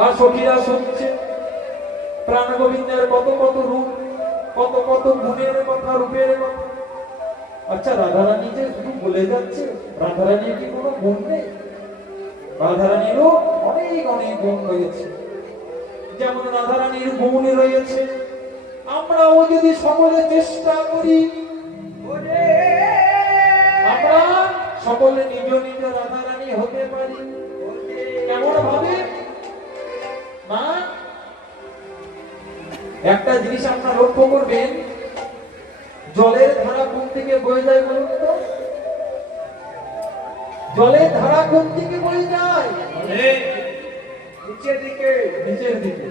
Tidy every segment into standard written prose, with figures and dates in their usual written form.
আর সখীরা শুনছে প্রাণ গোবিন্দের কত কত রূপ, কত কত গুণের কথা, রূপের কথা। আচ্ছা, রাধারানী যে শুধু বলে যাচ্ছে, রাধারানীর কি কোনো গুণ নেই? রাধারানীরও অনেক অনেক গুণ রয়েছে। যেমন রাধারানীর গুণ রয়েছে, আমরাও যদি সকলে চেষ্টা করি, আমরা সকলে নিজ নিজ রাধারানী হতে পারি। কেমন ভাবে? না, একটা জিনিস আপনারা লক্ষ্য করবেন, জলের ধারা কোন থেকে বয়ে যায় বলুন তো? জলের ধারা কোন দিকে বয়ে যায়? নিচের দিকে। নিচের দিকে।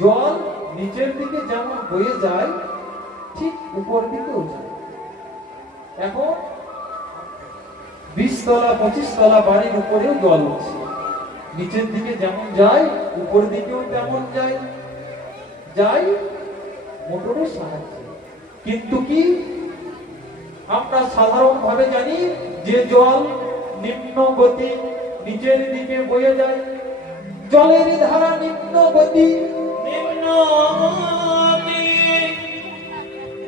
জল নিচের দিকে যেমন বয়ে যায়, ঠিক উপর দিকেও যায়। এখন 20 তলা 25 তলা বাড়ির উপরেও জল উঠছে, নিচের দিকে যেমন যায় উপর দিকেও তেমন যায়, যায় মোটরের সাহায্যে। কিন্তু কি আমরা সাধারণ ভাবে জানি যে জল নিম্ন গতি নিচের দিকে বয়ে যায়। জলের ধারা নিম্ন গতি,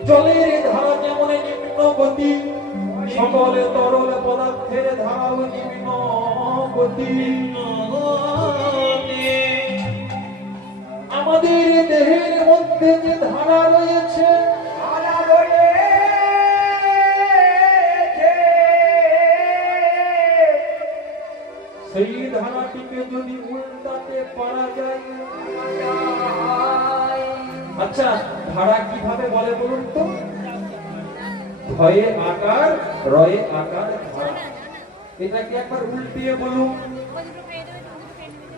জলের ধারা যেমন নিম্ন গতি, সকলে তরল পদার্থের ধারাও নিম্ন গতি। আমাদের দেহের মধ্যে যে ধারা রয়েছে, সেই ধারাটিকে যদি উল্টাতে পারা যায়। আচ্ছা, ধারা কিভাবে বলে বলুন তো? ধয়ে আকার, রয়ে আকার, ধারা। এটাকে একবার উল্টিয়ে বলুন।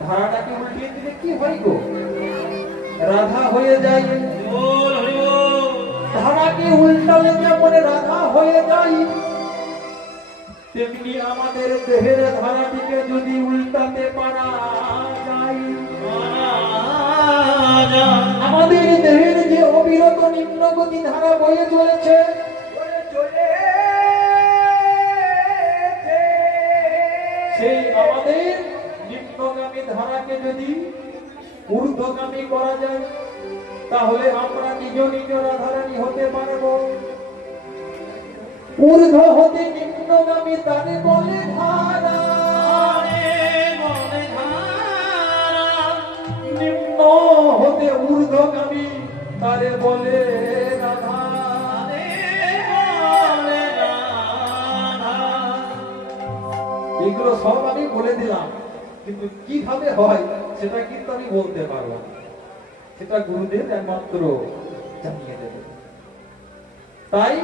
ধারাটাকে উল্টিয়ে দিলে কি হয় গো? রাধা হয়ে যায়। ধারাকে উল্টালে যেমন রাধা হয়ে যায়, তেমনি আমাদের দেহের ধারাটিকে যদি উল্টাতে পারা যায়, আমাদের দেহের যে অবিরত নিম্নগতি ধারা বয়ে চলেছে, সেই আমাদের নিম্নগামী ধারাকে যদি ঊর্ধ্বগামী করা যায়, তাহলে আমরা নিজ নিজ রাধারানী হতে পারব। ঊর্ধ্ব হতে নিম্নগামী তারে বলে ধারা, নিম্ন হতে ঊর্ধ্বগামী তারে বলে রাধা। এগুলো সব আমি বলে দিলাম, কিন্তু কিভাবে হয় সেটা কিন্তু আমি বলতে পারবো না, সেটা গুরুদেব একমাত্র জানিয়ে দেবে। তাই